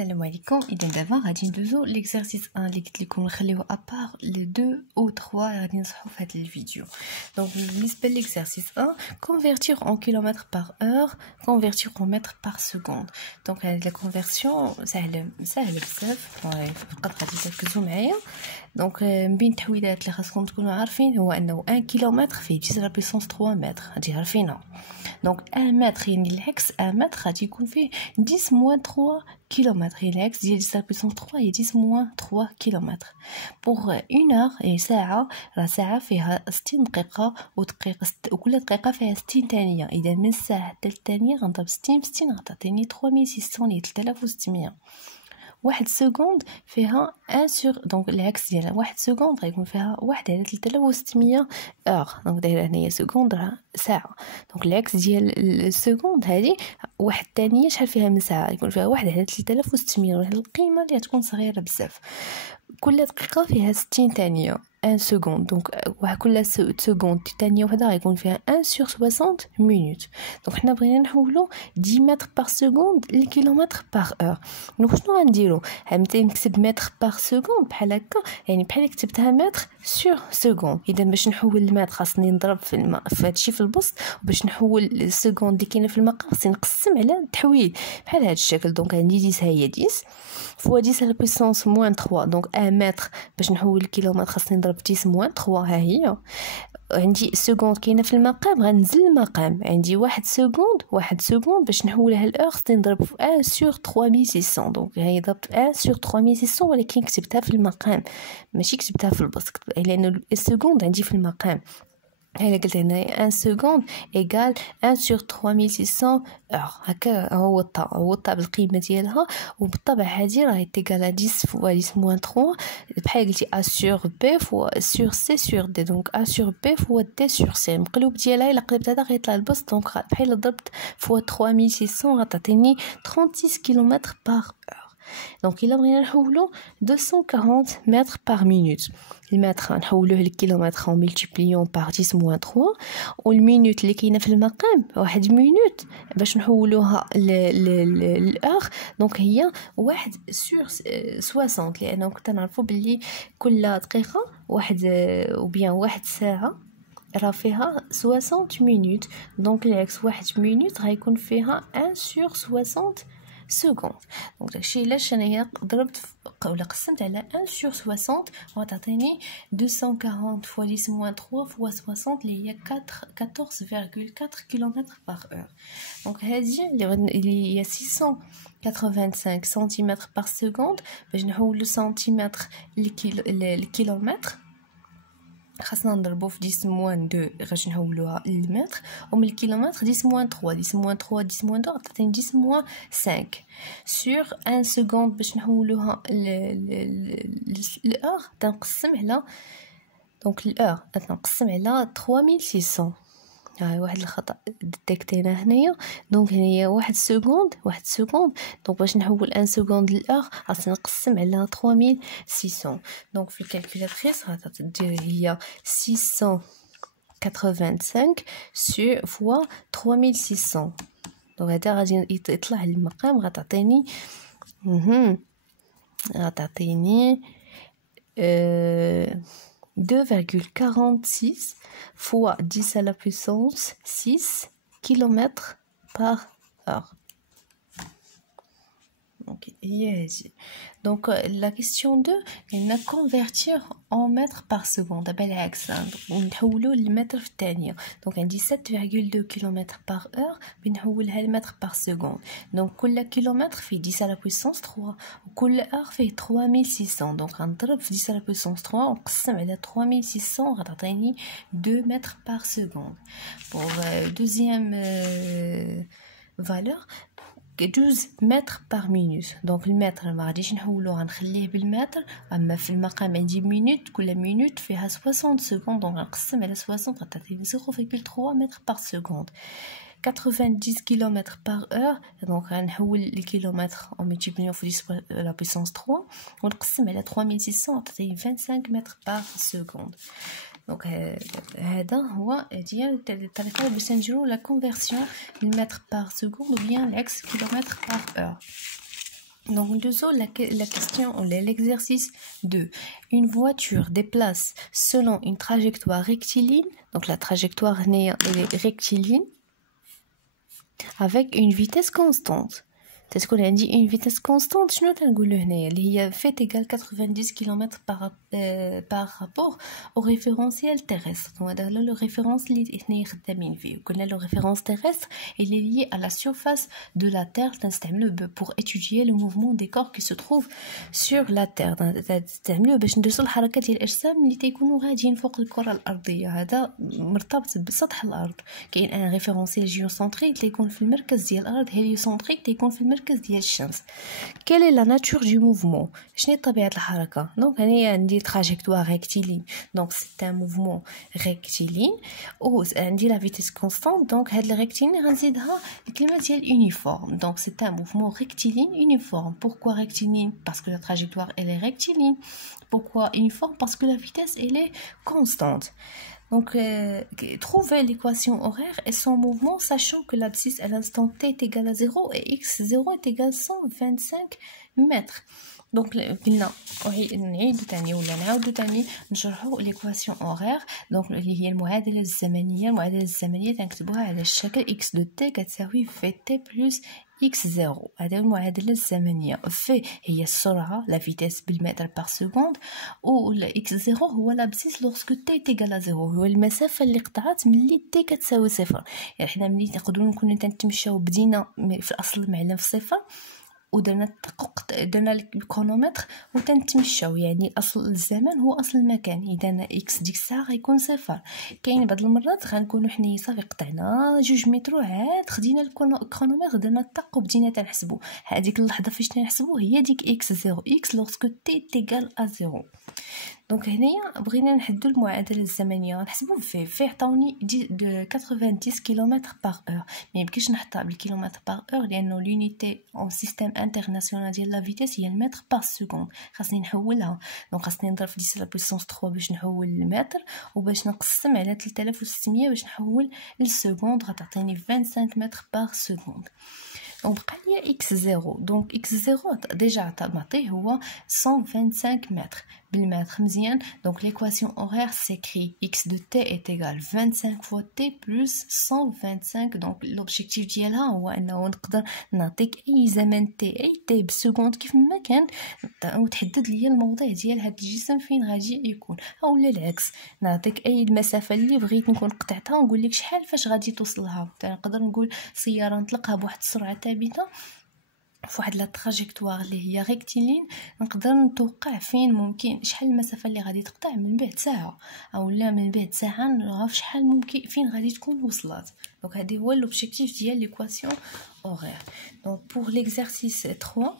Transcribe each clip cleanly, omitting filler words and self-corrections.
السلام عليكم. اذا دابا غادي ندوزو ليكزارسيس 1 اللي قلت لكم نخليوه ابار لي 2 او 3 غادي نصحوا في هذا الفيديو. دونك بالنسبه ليكزارسيس 1 convertir en kilomètres par heure convertir en mètres par seconde. دونك هاد لا كونفيرسيون سهله بزاف، فقط غادي تركزوا معايا. دونك من بين التحويلات اللي خاصكم تكونوا عارفين هو انه 1 كيلومتر فيه 10 لا بيسونس 3 متر، غادي عارفينها. دونك 1 متر يعني العكس 1 متر غادي يكون فيه 10 موان 3 كيلومتر، يعني العكس ديال 10 لا بيسونس 3 هي 10 موان 3 كيلومتر. بوغ 1 اور يعني ساعه، راه ساعه فيها 60 دقيقه وكل دقيقه فيها 60 ثانيه. اذا من الساعه حتى الثانيه غنضرب 60 في 60 غتعطيني 3600 اللي 3600. واحد سكوند فيها 1 سور، دونك العكس ديالها واحد سكوند غيكون فيها 1 على 3600 اور. دونك دايره هنايا سكوند راه ساعه، دونك العكس ديال السكوند هذه واحد الثانيه شحال فيها من ساعه، يكون فيها 1 على 3600. وهاد القيمه اللي غتكون صغيره بزاف. كل دقيقه فيها 60 ثانيه 1 سكوند، دونك كل سكوند ثانيه وحده غيكون فيها 1 سور 60 مينوت. دونك حنا بغينا نحولو 10 متر بار سكوند لكيلومتر بار اور. دونك شنو غنديرو؟ مثلا نكتب متر بار سكوند بحال هكا، يعني بحال كتبتها متر سور سكوند. اذا باش نحول المتر خاصني نضرب في هادشي في البسط، وباش نحول السكوند اللي كاينه في المقام خاصني نقسم على التحويل بحال هاد الشكل. دونك عندي 10 هي 10 فوا 10 على بويسونس موان 3. دونك 1 متر باش نحول الكيلومتر خاصني نضرب 10 موان 3. ها هي عندي سكوند كاينه في المقام، غنزل المقام عندي 1 سكوند باش نحولها لأور خاصني نضرب في 1 سور 3600. دونك هي ضربت 1 سور 3600، ولكن كتبتها في المقام ماشي كتبتها في البسط، لان السكوند عندي في المقام. هنا قلت هنا 1 سكوند ايغال 1 سور 3600 اور. هكا هو الطا بالقيمه ديالها. وبالطبع هذه راهي تيغال 10 فوا 10 موان 3 بحال قلتي ا سور بي فوا سور سي سور دي. دونك ا سور بي فوا دي سور سي مقلوب ديالها الا قلبت هذا غيطلع البسط. دونك بحال ضربت فوا 3600 غتعطيني 36 كيلومتر بار اور. دونك الا بغينا نحولو 240 متر بار مينوت، المتر نحولوه للكيلومتر وملتيبليون بار 10 موان 3، والمينوت اللي كاينه في المقام واحد مينوت باش نحولوها للأور. دونك هي 1 سور 60، لانه كنت نعرفوا باللي كل دقيقه واحد وبيان واحد ساعه راه فيها 60 مينوت. دونك العكس واحد مينوت غيكون فيها 1 سور 60 سكوند. دونك داكشي علاش انايا ضربت ولا قسمت على 1 سور 60 وغتعطيني 240 فوا 10 موان 3 فوا 60 اللي هي 14.4 كيلومتر بار اور. دونك هذه اللي هي 685 سنتيمتر بار سكوند. باش نحولو سنتيمتر لكيلومتر خاصنا نضربو في 10 موان 2 باش نحولوها للمتر، ومن الكيلومتر 10 موان 3 10 موان 3 10 موان 2 غتعطيني 10 موان 5 سور 1 سكوند. باش نحولوها للأور تنقسم على، دونك الأور تنقسم على 3600. هاي واحد الخطا ديتيكتينا هنايا. دونك هنايا 1 سكوند دونك باش نحول 1 سكوند للأور خاصني نقسم على 3600. دونك في الكالكولاتريس غتدير هي 685 سور فوا 3600. دونك هذا غادي يطلع المقام غتعطيني 2,46 fois 10 à la puissance 6 km par heure. Donc, donc la question 2 est convertir en mètres par seconde. بالعكس نحولو للمتر في الثانيه. دونك عندي 7.2 كيلومتر بار اور بنحولها لمتر بار سكوند. دونك كل كيلومتر فيه 10 على بويسونس 3 وكل اور فيه 3600. دونك غنضرب في 10 على بويسونس 3 ونقسم على 3600 غتعطيني 2 متر بار سكوند. بوغ دوزيام فالور 12 متر بار مينوت. دونك المتر ما غاديش نحولوه غنخليه بالمتر، اما في المقام عندي مينوت كل مينوت فيها 60 سكوند. دونك نقسم على 60 غتعطيني 0.3 متر بار سكوند. 90 كيلومتر بار اور. دونك غنحول الكيلومتر او ملتيبليون في 10 لا بويسونس 3 ونقسم على 3600 غتعطيني 25 متر بار سكوند. دونك هذا هو ديال الطريقه باش نديرو لا كونفيرسيون للمتر بار سكوند و بيان العكس كيلومتر بار اور. Donc, la question, l'exercice 2. Une voiture déplace selon une trajectoire rectiligne. Donc, la trajectoire est rectiligne avec une vitesse constante. تتكون عندي une vitesse constante. شنو تنقولوا هنايا اللي هي fait égal 90 km par rapport au référentiel terrestre. هذا le référence اللي حنا خدامين فيه. قلنا le référence terrestre il est lié à la surface de la Terre. تنستعملوه pour étudier le mouvement des corps qui se trouvent sur la Terre. تنستعملوه باش ندرسوا الحركات ديال الاجسام اللي تيكونوا غاديين فوق الكره الارضيه. هذا مرتبط بسطح الارض. كاين ان ريفيرونسيال جيوسنتريك تيكون في المركز ديال الارض، هيليوسنتريك تيكون في المركز ديال الشمس. quelle est la nature du mouvement؟ شنو هي طبيعه الحركه؟ دونك هنايا عندي trajectoire rectiligne، donc c'est un mouvement rectiligne و عندي la vitesse constante. donc هاد الريكتيلين غنزيدها الكلمه ديال uniforme. donc c'est un mouvement rectiligne uniforme. pourquoi rectiligne؟ parce que la trajectoire elle est rectiligne. pourquoi uniforme? parce que la vitesse elle est constante. Donc, trouver l'équation horaire et son mouvement, sachant que l'abscisse à l'instant t est égal à 0 et x0 est égal à 125 mètres. Donc, قلنا نعيدو تاني ولا نعاودو تاني نشرحو l'équation horaire. donc اللي هي المعادلة الزمنية تنكتبوها على الشكل x de t كتساوي vt plus x0. هذا المعادلة الزمنية. v هي السرعة la vitesse بالمتر par seconde و x0 هو l'abscisse lorsque t est égal à 0. هو المسافة اللي قطعت ملي t كتساوي صفر. يعني حنا ملي نقدروا نكونوا تنتمشاو بدينا في الأصل المعلم في صفر ودرنا التحقق درنا الكرونومتر وتنتمشاو، يعني اصل الزمان هو اصل المكان. اذا اكس ديك الساعه غيكون صفر. كاين بعض المرات غنكونوا حنا صافي قطعنا 2 متر عاد خدينا الكرونومتر درنا الطاق وبدينا تنحسبوا. هذيك اللحظه فاش تنحسبوا هي ديك اكس 0 اكس لوغسكو تي تيغال ا 0. دونك هنايا بغينا نحدوا المعادله الزمنيه غنحسبوا في عطاوني 90 كيلومتر باغ اور. ما يمكنش نحطها بالكيلومتر باغ اور لانه لونيتي اون سيستيم انترناسيونال ديال لا فيتيس هي المتر باغ سكوند. خاصني نحولها، دونك خاصني نضرب في 10 لا بويسونس 3 باش نحول المتر وباش نقسم على 3600 باش نحول للسكوند غتعطيني 25 متر باغ سكوند. دونك بقى لي x0. دونك x0 ديجا معطيه هو 125 متر بالمتر مزيان. دونك l'équation horaire s'écrit x de t est égal 25 fois t plus 125. دونك l'objectif ديالها هو انه نقدر نعطيك اي زمن t اي t بسكوند كيف ما كان وتحدد لي الموضع ديال هذا الجسم فين غادي يكون، اولا العكس نعطيك اي المسافه اللي بغيت نكون قطعتها ونقول لك شحال فاش غادي توصلها. نقدر نقول سياره نطلقها بواحد السرعه ثابته فواحد لا تراجيكتوار اللي هي ريكتيلين، نقدر نتوقع فين ممكن شحال المسافه اللي غادي تقطع من بعد ساعه اولا من بعد ساعه نعرف شحال ممكن فين غادي تكون وصلت. دونك هذه هو لوبجيكتيف ديال ليكواسيون horaire. دونك pour l'exercice 3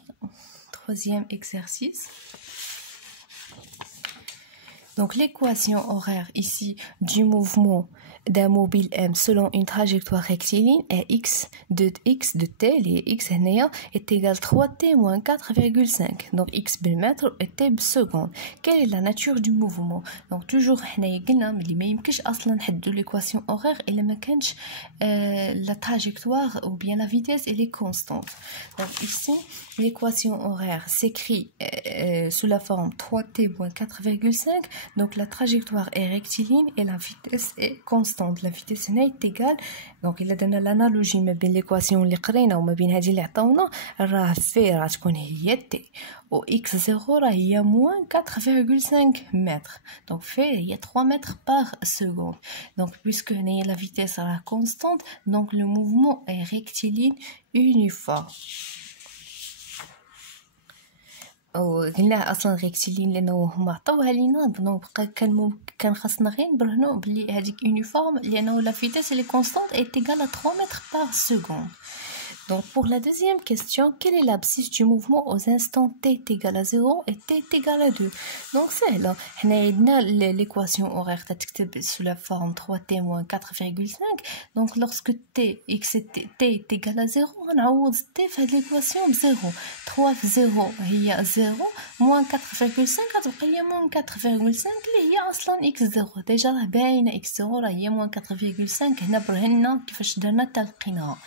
troisième exercice. Donc l'équation horaire ici du mouvement d'un mobile M selon une trajectoire rectiligne est x de t, les x est égal à 3t moins 4,5. Donc x بالمتر et t بالseconde. Quelle est la nature du mouvement? Donc toujours حنايا قلنا ملي ما يمكنش اصلا نحددوا l'équation horaire الا ما كانش la trajectoire ou bien la vitesse elle est constante. Donc ici l'équation horaire s'écrit sous la forme 3t moins 4,5. donc la trajectoire est rectiligne et la vitesse est constante. la vitesse هنا est égale. donc الا درنا l'analogie ما بين l'équation اللي قرينا وما بين هذه اللي عطاونا راه في راه تكون هي t و x0 راه هي moins 4,5 متر. donc في هي 3 متر par seconde. donc puisque هنا la vitesse راه constante donc le mouvement est rectiligne uniforme. قلنا اصلا ريكتيلين لانه هما عطاوها لينا. دونك كان خاصنا غير نبرهنوا بلي هذيك يونيفورم لانه لا فيتيس لي كونستانت اي égal à 3 mètres par seconde. Donc pour la deuxième question, quelle est l'abscisse du mouvement aux instants t est égal à 0 et t est égal à 2? Donc سهلة. حنا عندنا l'équation horaire تتكتب sous la forme 3t moins 4,5. donc lorsque t est égal à 0 غنعوض t في هاد l'équation ب 0. 3 في 0 هي 0 moins 4,5 غتبقى هي moins 4,5 اللي هي اصلا x0. ديجا راه باينه x0 راه هي moins 4,5. هنا برهنا كيفاش درنا حتى لقيناها.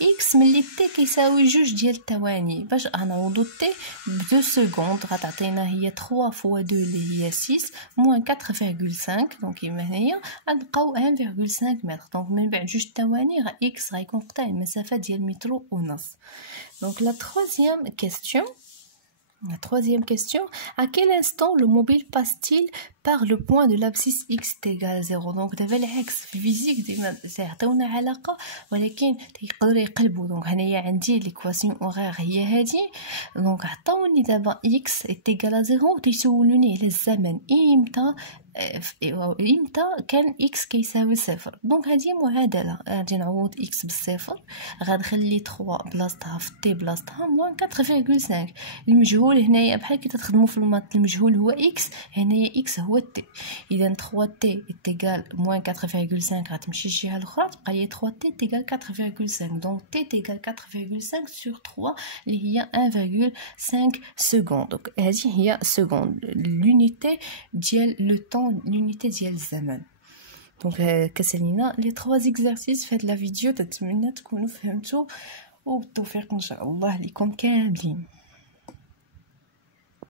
x ملي اللي تي كيساوي 2 ديال الثواني. باش غنعوضو تي ب 2 سكوند غتعطينا هي 3 فوا 2 اللي هي 6 موان 4.5. دونك كيما هنايا غنبقاو 1.5 متر. دونك من بعد 2 ثواني اكس غيكون قطع المسافه ديال متر ونص. دونك لا troisième question, à quel instant le mobile passe-t-il par le point de l'abscisse x égale 0. Donc دابا العكس في الفيزيك ديما تيعطيونا علاقه ولكن تيقدروا يقلبوا. دونك هنايا عندي ليكواسيون اوغير هي هذه. دونك عطاوني دابا x égale 0 وتيسولوني على الزمن امتى كان x كيساوي 0. دونك هذه معادله غادي نعوض x بالصفر غنخلي 3 بلاصتها في t بلاصتها موان 4.5. المجهول هنايا بحال كي تخدموا في المات المجهول هو x هنايا x هو t. اذا 3 t égale موان 4.5 غتمشي الجهه الاخرى تبقى لي 3 t égale 4.5. دونك t égale 4.5 sur 3 اللي هي 1.5 سكوند. دونك هذه هي سكوند l'unité ديال لو طون l'unité ديال الزمن. دونك كسالينا لي 3 زيكزارسيس في هاد لا فيديو. نتمنى تكونوا فهمتوا وبالتوفيق ان شاء الله لكم كاملين.